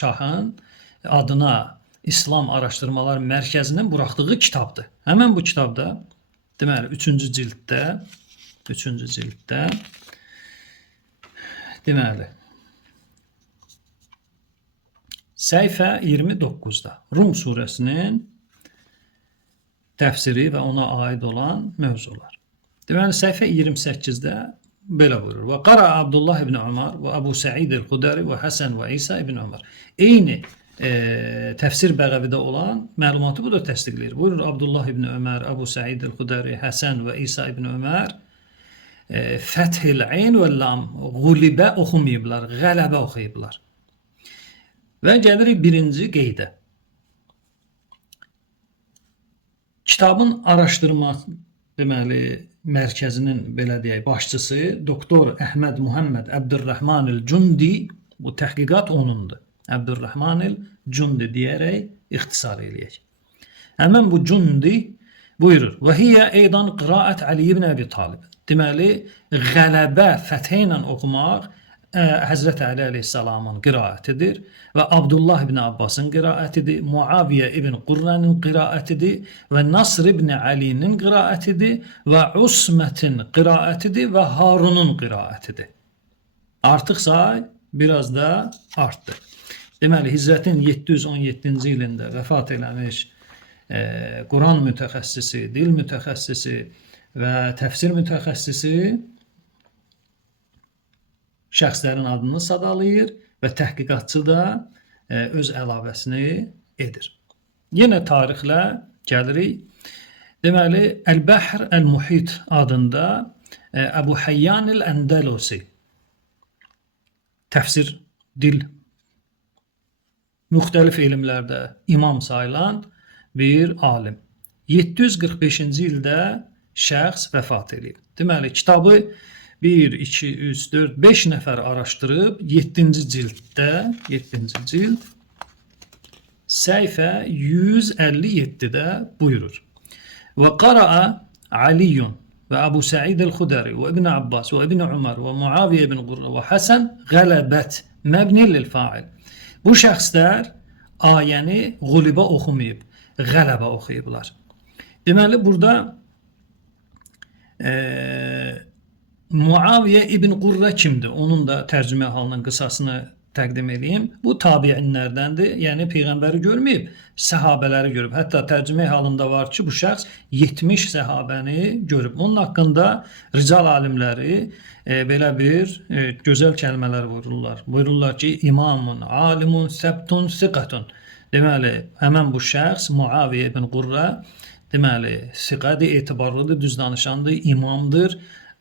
Şahın adına İslam Araşdırmalar Mərkəzinin buraxdığı kitabdır. Həmən bu kitabda, deməli, 3-cü cilddə, deməli, səhifə 29-da Rum surəsinin təfsiri və ona aid olan mövzular. Deməli, səhifə 28-də belə buyurur. Və qara Abdullah ibn Ömər və Əbu Səid el-Xudəri və Həsən və İsa ibn Ömər. Eyni təfsir Bəğəvidə olan məlumatı bu da təsdiqləyir. Buyurur, Abdullah ibn Ömər, Əbu Səid el-Xudəri, Həsən və İsa ibn Ömər Fəthil Ayn və Lam Qulibə oxumayıblar, qələbə oxuyublar. Və gəlirik birinci qeydə. Kitabın araşdırma deməli mərkəzinin belə deyək başçısı doktor Əhməd Muhammed Əbdürrəhman el-Cundi, bu təhqiqat onundur. Əbdürrəhman el-Cundi deyərək ixtisar eləyək. Həmən bu Cundi buyurur: "Və hiyə eydan qiraət Ali ibn Əbi Talib." Deməli, qələbə fəthə ilə oxumaq Həzrət Ali əleyhissalamın qiraətidir və Abdullah ibn Abbasın qiraətidir, Muaviyə ibn Qurrənin qiraətidir və Nasr ibn Alinin qiraətidir və Usmətin qiraətidir və Harunun qiraətidir. Artıq say biraz da artdı. Deməli, Hicrətin 717-ci ilində vəfat eləmiş Quran mütəxəssisi, dil mütəxəssisi və təfsir mütəxəssisi şəxslərin adını sadalayır və təhqiqatçı da öz əlavəsini edir. Yenə tarixlə gəlirik. Deməli, Əl-Bəhr Əl-Muhit adında Əbu Hayyan el-Əndəlusi təfsir, dil, müxtəlif elmlərdə imam sayılan bir alim. 745-ci ildə şəxs vəfat edib. Deməli, kitabı 1, 2, 3, 4, 5 nəfər araşdırıb 7-ci cild səhifə 157-də buyurur. Və qara'a Aliyyun və Əbu Səid el-Xudəri və İbn Abbas və İbn Ömər və Muaviyə ibn Qurra və Həsən qələbət məbni lil-fa'il. Bu şəxslər ayəni qulibə oxumayıb, qələbə oxuyublar. Deməli, burada Muaviyə ibn Qurra kimdir? Onun da tərcümə halının qısasını təqdim edeyim. Bu tabiinlərdəndir. Yəni Peyğəmbəri görməyib, səhabələri görüb. Hətta tərcümə halında var ki, bu şəxs 70 səhabəni görüb. Onun haqqında rical alimləri belə bir gözəl kəlmələr buyururlar. Buyururlar ki, imamun, alimun, səbtun, siqatun. Deməli, həmən bu şəxs Muaviyə ibn Qurra deməli, siqədir, etibarlıdır, düz danışandır, imamdır,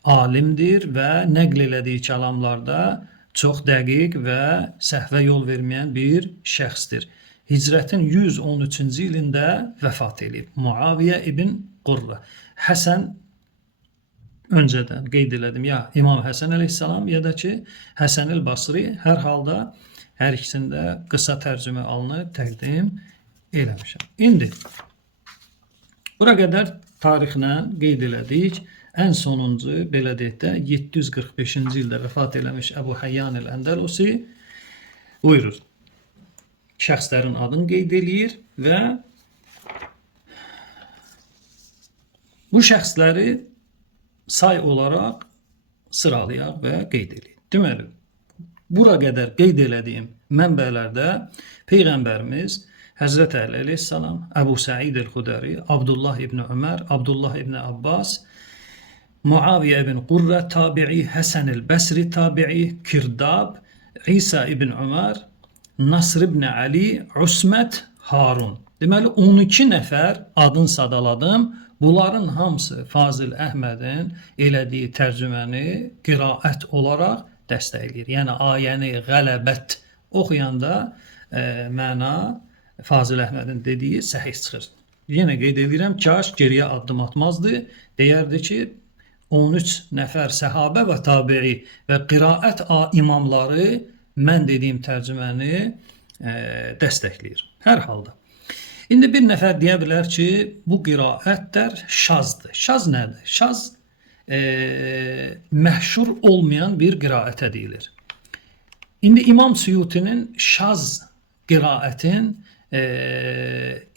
alimdir və nəql elədiyi kəlamlarda çox dəqiq və səhvə yol verməyən bir şəxsdir. Hicrətin 113-cü ilində vəfat edib. Muaviyə ibn Qurra. Həsən, öncədən qeyd elədim, ya İmam Həsən əleyhissalam, ya da ki, Həsən el-Basri, hər halda hər ikisində qısa tərcümə alını təqdim eləmişəm. İndi, bura qədər tarixlə qeyd elədik. Ən sonuncu, belə deyək də, 745-ci ildə vəfat eləmiş Əbu Hayyan el-Əndəlusi buyurur. Şəxslərin adını qeyd eləyir və bu şəxsləri say olaraq sıralayaq və qeyd eləyir. Deməli, bura qədər qeyd elədiyim mənbələrdə Peyğəmbərimiz Həzrət Əli əleyhissalam, Əbu Səid el-Xudəri, Abdullah ibn Ömər, Abdullah ibn Abbas, Muaviyə ibn Qurra tabi'i, Həsən el-Bəsri tabi'i, Kirdab, İsa ibn Ömər, Nasr ibn Ali, Usmət, Harun. Deməli, 12 nəfər adını sadaladım. Bunların hamısı Fazil Əhmədin elədiyi tərcüməni qiraət olaraq dəstəkləyir. Yəni, ayəni qələbət oxuyanda məna Fazil Əhmədin dediyi səhih çıxır. Yenə qeyd edirəm, kaş geriyə addım atmazdı. Deyərdi ki, 13 nəfər səhabə və tabi'i və qiraət imamları mən dediyim tərcüməni dəstəkləyir. Hər halda. İndi bir nəfər deyə bilər ki, bu qiraətlər şazdır. Şaz nədir? Şaz məhşur olmayan bir qiraətə deyilir. İndi İmam Suyutinin şaz qiraətin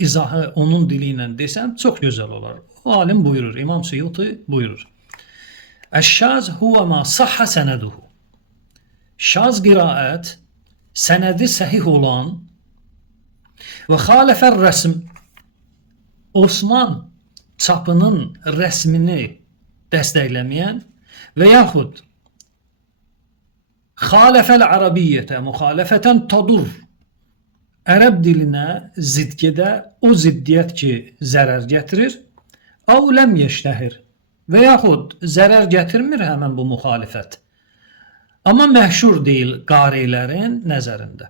izahı onun dili ilə desəm çox gözəl olar. O alim buyurur, İmam Suyuti buyurur. Əşşaz huvə ma sahha sənəduhu. Şaz qiraət sənədi səhih olan və xalifər rəsm Osman çapının rəsmini dəstəkləməyən və yaxud xalifəl ərəbiyyətə müxalifətən tadur ərəb dilinə zidd gedə o ziddiyyət ki zərər gətirir əv ləm yeştəhir və yaxud zərər gətirmir həmən bu müxalifət amma məşhur deyil qarilərin nəzərində.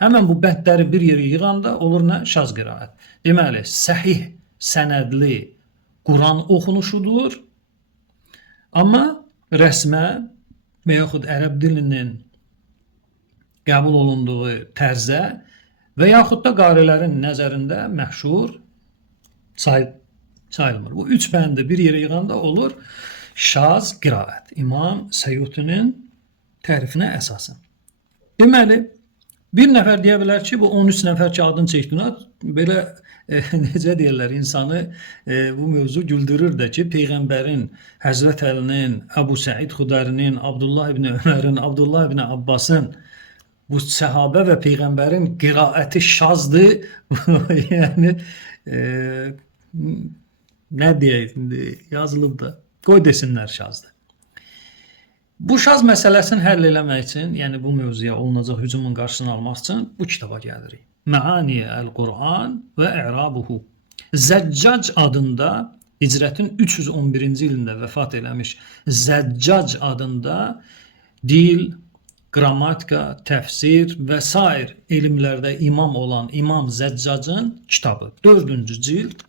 Həmən bu bəndləri bir yerə yığanda olur nə? Şaz qiraət. Deməli, səhih sənədli Quran oxunuşudur. Amma rəsmə və yaxud ərəb dilinin qəbul olunduğu tərzə və yaxud da qarilərin nəzərində məşhur sayılmır. Bu üç bəndi bir yerə yığanda olur şaz qiraət. İmam Suyutinin tərifinə əsasən. Deməli, bir nəfər deyə bilər ki, bu 13 nəfər ki adını çəkdilər, belə necə deyirlər, insanı bu mövzu güldürür də ki, Peyğəmbərin, Həzrət Əlinin, Əbu Səid Xudərinin, Abdullah ibn Ömərin, Abdullah ibn Abbasın, bu səhabə və Peyğəmbərin qiraəti şazdır. Yəni, nə deyək, yazılıb da, qoy desinlər şazdır. Bu şaz məsələsini həll eləmək üçün, yəni bu mövzuya olunacaq hücumun qarşısını almaq üçün bu kitaba gəlirik. Məani əl-Quran və i'rabuhu. Zəccac adında, hicrətin 311-ci ilində vəfat eləmiş Zəccac adında dil, qrammatika, təfsir və sair elmlərdə imam olan İmam Zəccacın kitabı. 4-cü cild,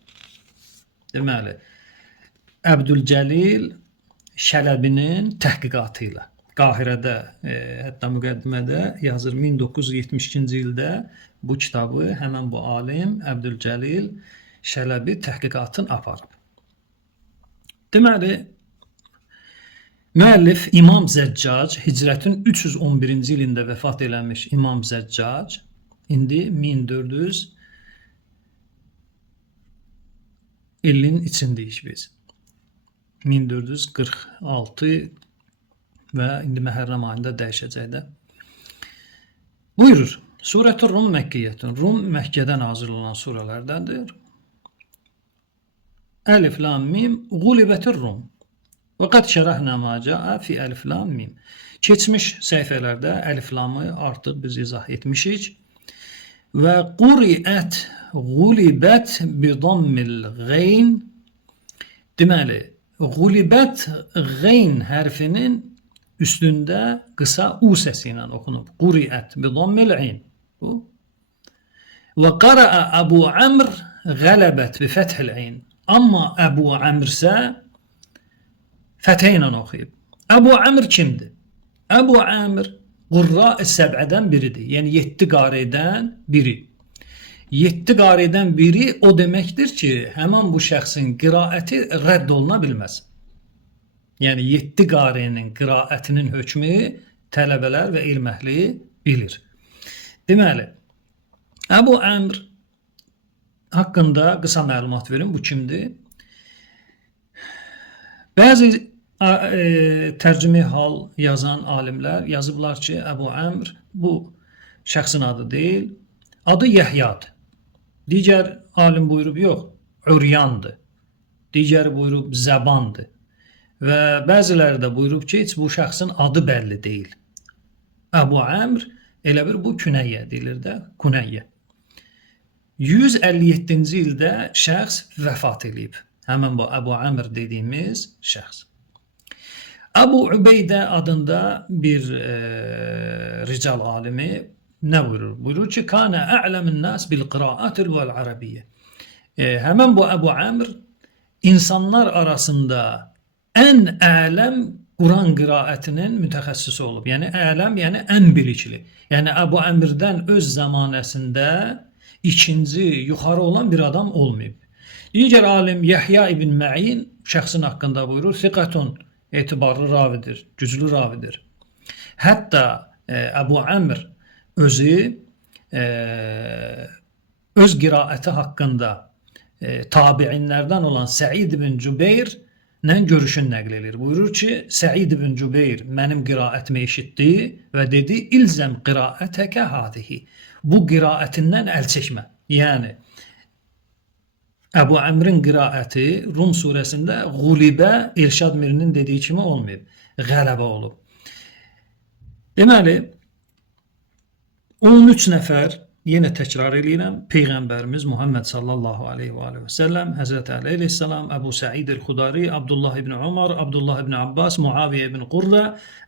deməli, Əbdülcəlil Şələbinin təhqiqatı ilə. Qahirədə, hətta müqəddimədə yazır 1972-ci ildə bu kitabı həmən bu alim Əbdülcəlil Şələbi təhqiqatını aparıb. Deməli, müəllif İmam Zəccac, hicrətin 311-ci ilində vəfat eləmiş İmam Zəccac, indi 1400 ilin içindəyik biz. 1446 və indi Məhərrəm ayında dəyişəcək də. Buyurur, Surə-tü Rum Məkkiyyətun. Rum Məkkədə nazil olan surələrdəndir. Əlif, lam, mim, qulibətür Rum. Və qəd şərəhnə mə cəə fi əlif, lam, mim. Keçmiş səhifələrdə əlif, lamı artıq biz izah etmişik. Və quriət, qulibət bi dammil qeyn. Deməli, qulibət qeyn hərfinin üstündə qısa u səsi ilə oxunub. Quriət bi dammil ayn. Və qara'a Əbu Əmr qələbət bi fəthil ayn. Amma Əbu Əmr isə fəthə ilə oxuyub. Əbu Əmr kimdir? Əbu Əmr Qurra-ı Səb'ədən biridir. Yəni 7 qaridən biri. 7 qaridən biri o deməkdir ki, həmən bu şəxsin qiraəti rədd oluna bilməz. Yəni 7 qarinin qiraətinin hökmü tələbələr və ilm əhli bilir. Deməli, Əbu Əmr haqqında qısa məlumat verin, bu kimdir? Bəzi tərcümə hal yazan alimlər yazıblar ki, Əbu Əmr bu şəxsin adı deyil, adı Yəhyadır. Digər alim buyurub, yox, Üryandır. Digəri buyurub, Zəbandır. Və bəziləri də buyurub ki, heç bu şəxsin adı bəlli deyil. Əbu Əmr, elə bir bu künəyyə deyilir də, künəyyə. 157-ci ildə şəxs vəfat edib. Həmən bu Əbu Əmr dediyimiz şəxs. Əbu Übeydə adında bir rical alimi nə buyurur? Buyurur ki, Kana a'ləmin nas bil qiraətil vəl ərəbiyyə. Həmən bu Əbu Əmr insanlar arasında ən ələm Quran qiraətinin mütəxəssisi olub. Yəni ələm, yəni ən bilikli. Yəni Əbu Əmrdən öz zamanəsində ikinci, yuxarı olan bir adam olmayıb. Digər alim Yəhya ibn Ma'in şəxsin haqqında buyurur, Siqatun, etibarlı ravidir, güclü ravidir. Hətta Əbu Əmr özü öz qiraəti haqqında tabiinlərdən olan Səid ibn Cübeyr ilə görüşün nəql edir. Buyurur ki, Səid ibn Cübeyr mənim qiraətimi eşitdi və dedi, İlzəm qiraətəkə hadihi. Bu qiraətindən əl çəkmə. Yəni, Əbu Əmrin qiraəti Rum surəsində qulibə Elşad Mirinin dediyi kimi olmayıb. Qələbə olub. Deməli, 13 nəfər, yenə təkrar edirəm, Peyğəmbərimiz Muhammed sallallahu aleyhi və səlləm, Həzrət Əli aleyhissalam, Əbu Səid el-Xudari, Abdullah ibn Umar, Abdullah ibn Abbas, Muaviyyə ibn Qurra,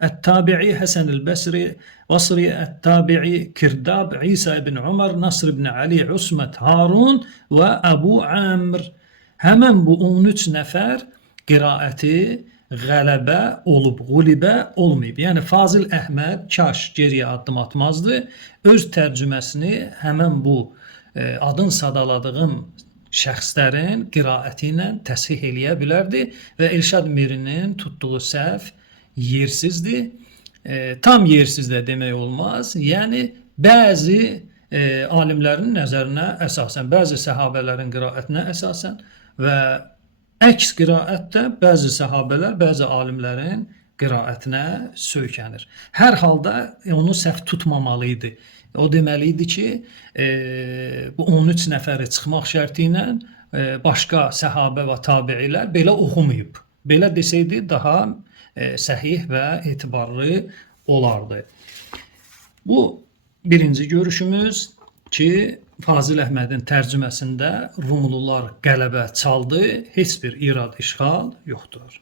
Ət-Tabi'i, Həsən el-Bəsri, Basri, Ət-Tabi'i, Kirdab, İsa ibn Umar, Nasr ibn Ali, Usmət, Harun və Əbu Əmr. Həmən bu 13 nəfər qiraəti qələbə olub, qulibə olmayıb. Yəni, Fazil Əhməd kaş geriyə addım atmazdı. Öz tərcüməsini həmən bu adın sadaladığım şəxslərin qiraəti ilə təsih eləyə bilərdi və Elşad Mirinin tutduğu səhv yersizdir. Tam yersiz də demək olmaz. Yəni, bəzi alimlərin nəzərinə əsasən, bəzi səhabələrin qiraətinə əsasən və əks qiraətdə bəzi səhabələr, bəzi alimlərin qiraətinə söykənir. Hər halda onu səhv tutmamalı idi. O deməli idi ki, bu 13 nəfəri çıxmaq şərti ilə başqa səhabə və tabiilər belə oxumayıb. Belə desəydi daha səhih və etibarlı olardı. Bu birinci görüşümüz ki, Fazil Əhmədin tərcüməsində Rumlular qələbə çaldı, heç bir irad işğal yoxdur.